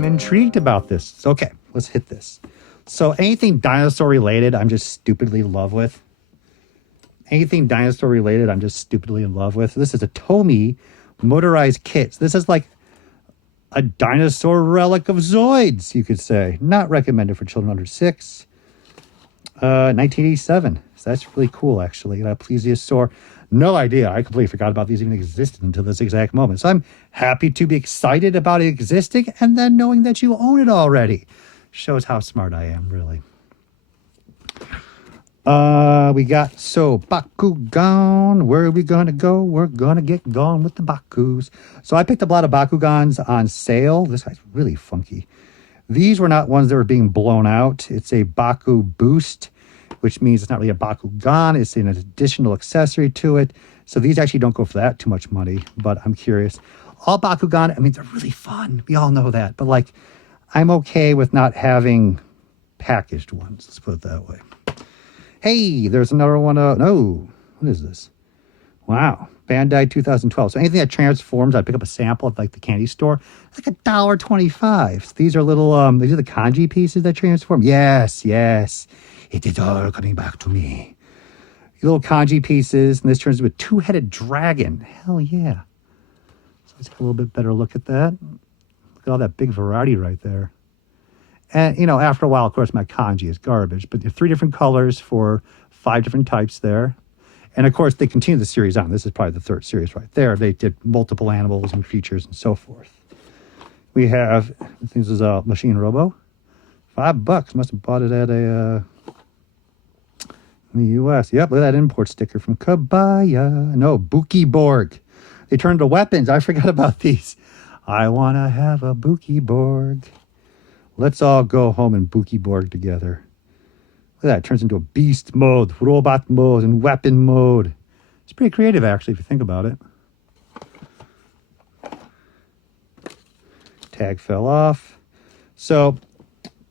I'm intrigued about this. So, okay, let's hit this. So anything dinosaur related, I'm just stupidly in love with. Anything dinosaur related, I'm just stupidly in love with. This is a Tomy motorized kit. So this is like a dinosaur relic of Zoids, you could say. Not recommended for children under 6. 1987. So that's really cool, actually. A plesiosaur. No idea. I completely forgot about these even existed until this exact moment. So I'm happy to be excited about it existing and then knowing that you own it already. Shows how smart I am, really. We got, Bakugan. Where are we going to go? We're going to get gone with the Bakus. So I picked up a lot of Bakugans on sale. This guy's really funky. These were not ones that were being blown out. It's a Baku boost, which means it's not really a Bakugan. It's an additional accessory to it. So these actually don't go for that too much money, but I'm curious. All Bakugan, I mean, they're really fun. We all know that. But, like, I'm okay with not having packaged ones. Let's put it that way. Hey, there's another one. No, what is this? Wow, Bandai 2012. So anything that transforms, I'd pick up a sample at like the candy store. It's like $1.25. So these are little, these are the kanji pieces that transform. Yes, it is all coming back to me. Little kanji pieces, and this turns into a 2-headed dragon. Hell yeah. So let's get a little bit better look at that. Look at all that big variety right there. And, you know, after a while, of course, my kanji is garbage. But there are 3 different colors for 5 different types there. And, of course, they continue the series on. This is probably the 3rd series right there. They did multiple animals and creatures and so forth. We have, this is a Machine Robo. $5. Must have bought it at a, in the U.S. Yep, look at that import sticker from Kabaya. No, Bukiborg. They turned to weapons. I forgot about these. I want to have a Bukiborg. Let's all go home and Bukiborg together. Look at that. It turns into a beast mode, robot mode, and weapon mode. It's pretty creative, actually, if you think about it. Tag fell off. So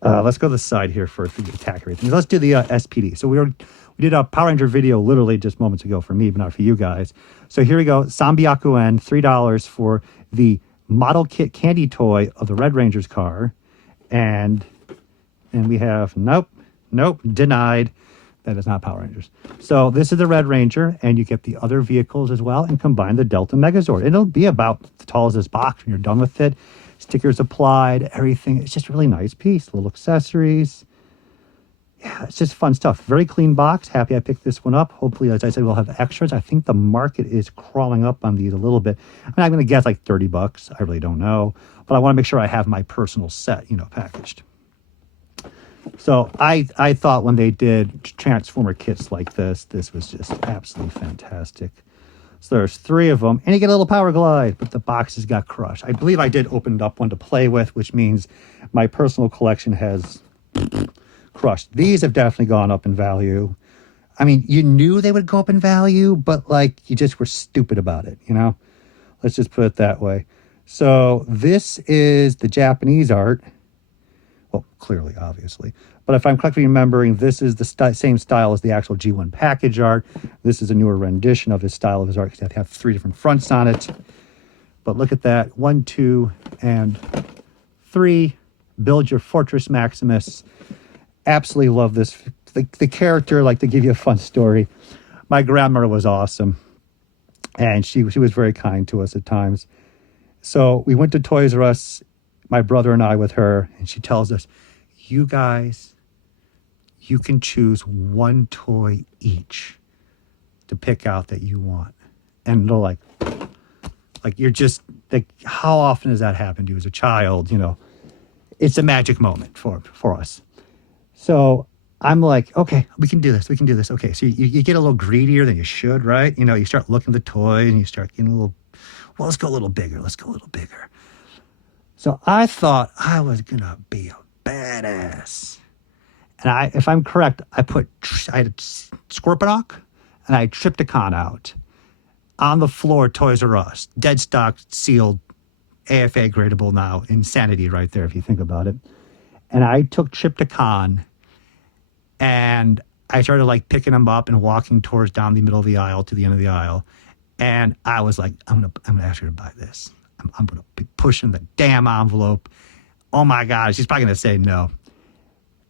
let's go to the side here first. We can attack everything. Let's do the SPD. So we did a Power Ranger video literally just moments ago for me, but not for you guys. So here we go. Sanbyaku-en, $3 for the model kit candy toy of the Red Ranger's car. And we have, nope, denied. That is not Power Rangers. So this is the Red Ranger, and you get the other vehicles as well, and combine the Delta Megazord. It'll be about as tall as this box when you're done with it. Stickers applied, everything. It's just a really nice piece. Little accessories. Yeah, it's just fun stuff. Very clean box. Happy I picked this one up. Hopefully, as I said, we'll have extras. I think the market is crawling up on these a little bit. I mean, I'm going to guess like $30. I really don't know. But I want to make sure I have my personal set, packaged. So I thought when they did Transformer kits like this was just absolutely fantastic. So there's 3 of them. And you get a little Power Glide, but the boxes got crushed. I believe I did open up one to play with, which means my personal collection has crushed. These have definitely gone up in value. I mean, you knew they would go up in value, but like you just were stupid about it, Let's just put it that way. So this is the Japanese art. Well, clearly, obviously. But if I'm correctly remembering, this is the same style as the actual G1 package art. This is a newer rendition of his style of his art because they have 3 different fronts on it. But look at that. 1, 2, and 3. Build your Fortress Maximus. Absolutely love this. The character, like, to give you a fun story. My grandmother was awesome. And she was very kind to us at times. So we went to Toys R Us, my brother and I with her, and she tells us, you guys, you can choose 1 toy each to pick out that you want. And they're like you're just, like, how often does that happen to you as a child? It's a magic moment for us. So I'm like, okay, we can do this. Okay, so you get a little greedier than you should, right? You start looking at the toy and you start getting a little, well, let's go a little bigger. So I thought I was going to be a badass. And if I'm correct, I had Scorponok and I had Triptychon out on the floor, Toys R Us. Dead stock, sealed, AFA gradable now. Insanity right there, if you think about it. And I took Triptychon and I started like picking them up and walking towards down the middle of the aisle to the end of the aisle. And I was like, I'm gonna ask her to buy this. I'm gonna be pushing the damn envelope. Oh my God, she's probably going to say no.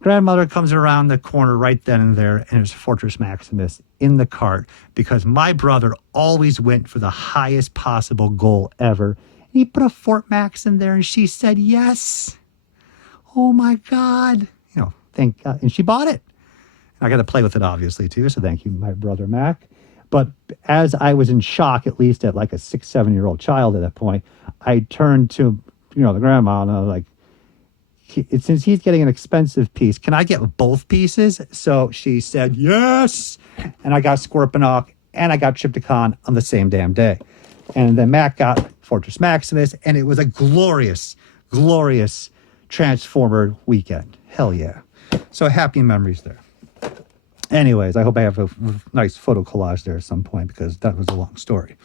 Grandmother comes around the corner right then and there, and there's Fortress Maximus in the cart because my brother always went for the highest possible goal ever. He put a Fort Max in there, and she said yes. Oh my God. You know, thank God. And she bought it. I got to play with it, obviously, too. So thank you, my brother Mac. But as I was in shock, at least at like a 6-7-year-old child at that point, I turned to, the grandma, and I was like, since he's getting an expensive piece, can I get both pieces? So she said yes, and I got Scorponok and I got Triptychon on the same damn day. And then Mac got Fortress Maximus, and it was a glorious, glorious Transformer weekend. Hell yeah. So happy memories there. Anyways, I hope I have a nice photo collage there at some point because that was a long story.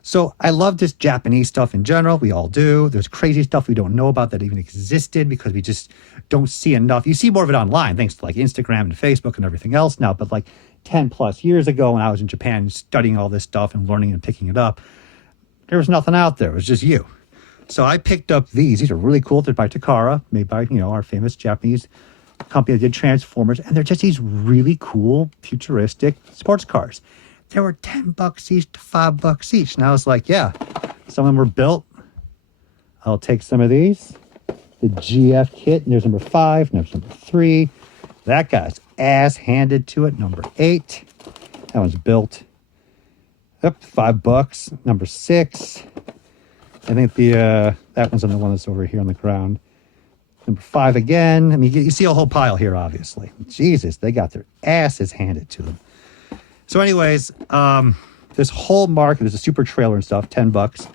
So I love this Japanese stuff in general. We all do. There's crazy stuff we don't know about that even existed because we just don't see enough. You see more of it online thanks to like Instagram and Facebook and everything else now. But like 10 plus years ago when I was in Japan studying all this stuff and learning and picking it up, there was nothing out there. It was just you. So I picked up these. These are really cool. They're by Takara, made by, our famous Japanese company that did Transformers. And they're just these really cool, futuristic sports cars. They were $10 each to $5 each. And I was like, yeah, some of them were built. I'll take some of these. The GF kit, and there's number 5, and there's number 3. That guy's ass handed to it, number 8. That one's built. Yep, $5. Number 6. I think that one's on the one that's over here on the ground. Number 5 again. I mean, you see a whole pile here, obviously. Jesus, they got their asses handed to them. So anyways, this whole market, there's a super trailer and stuff, $10.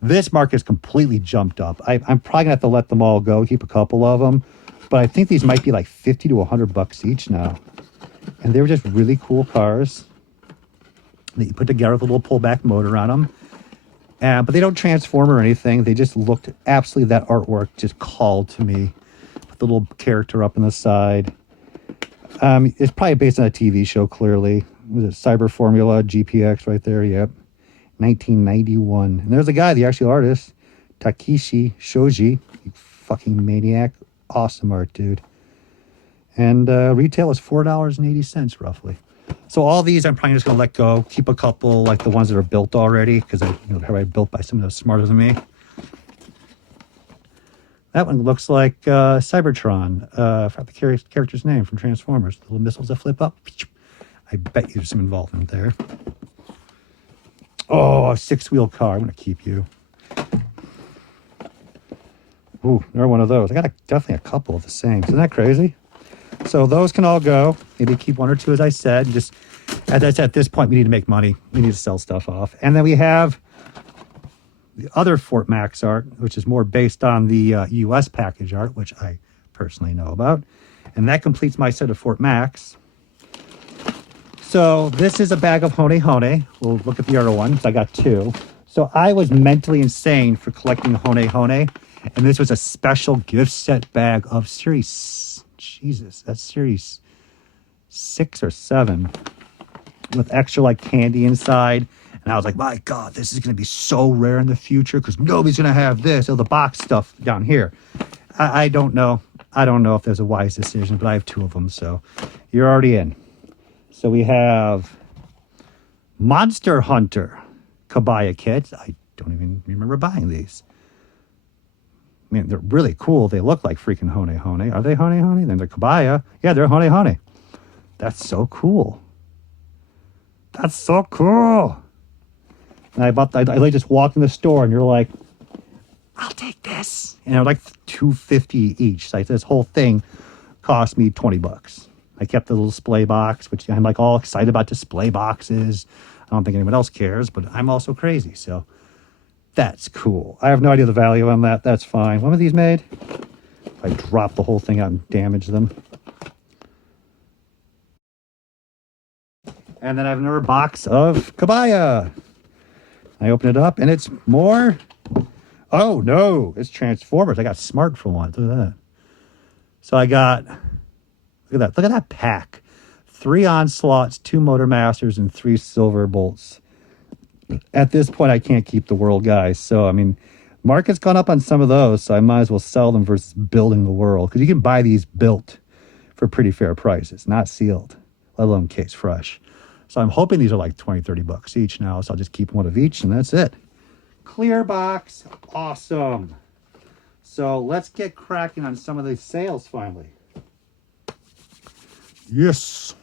This market is completely jumped up. I'm probably going to have to let them all go, keep a couple of them. But I think these might be like $50 to $100 each now. And they were just really cool cars that you put together with a little pullback motor on them. But they don't transform or anything. They just looked, absolutely, that artwork just called to me. Put the little character up on the side. It's probably based on a TV show, clearly. Was it Cyber Formula, GPX right there? Yep. 1991. And there's a guy, the actual artist, Takeshi Shoji. You fucking maniac. Awesome art, dude. And retail is $4.80 roughly. So all these I'm probably just going to let go. Keep a couple, like the ones that are built already, because they're already built by someone that's smarter than me. That one looks like Cybertron. I forgot the character's name from Transformers. The little missiles that flip up. I bet you there's some involvement there. Oh, a 6-wheel car. I'm going to keep you. Ooh, another one of those. I got definitely a couple of the same. Isn't that crazy? So those can all go. Maybe keep 1 or 2, as I said. Just, as I said, at this point, we need to make money. We need to sell stuff off. And then we have the other Fort Max art, which is more based on the U.S. package art, which I personally know about. And that completes my set of Fort Max. So this is a bag of Hone Hone. We'll look at the other ones. I got 2. So I was mentally insane for collecting Hone Hone. And this was a special gift set bag of series, Jesus, that's series 6 or 7 with extra like candy inside. And I was like, my God, this is going to be so rare in the future because nobody's going to have this. Oh, the box stuff down here. I don't know. I don't know if there's a wise decision, but I have 2 of them. So you're already in. So we have Monster Hunter Kabaya kits. I don't even remember buying these. I mean, they're really cool. They look like freaking Hone Hone. Are they Hone Hone? Then they're Kabaya. Yeah, they're Hone Hone. That's so cool. That's so cool. And I just walked in the store and you're like, I'll take this. And they're like $2.50 each. So this whole thing cost me $20. I kept the little display box, which I'm like all excited about display boxes. I don't think anyone else cares, but I'm also crazy. So that's cool. I have no idea the value on that. That's fine. When were these made? I dropped the whole thing out and damaged them. And then I have another box of Kabaya. I open it up and it's more. Oh no, it's Transformers. I got smart for once. Look at that. So I got, look at that pack. 3 Onslaughts, 2 Motor Masters, and 3 Silver Bolts. At this point, I can't keep the world, guys. So, I mean, Market's gone up on some of those, so I might as well sell them versus building the world. Because you can buy these built for pretty fair prices, not sealed, let alone case fresh. So I'm hoping these are like 20, 30 bucks each now. So I'll just keep one of each and that's it. Clear box. Awesome. So let's get cracking on some of these sales finally. Yes.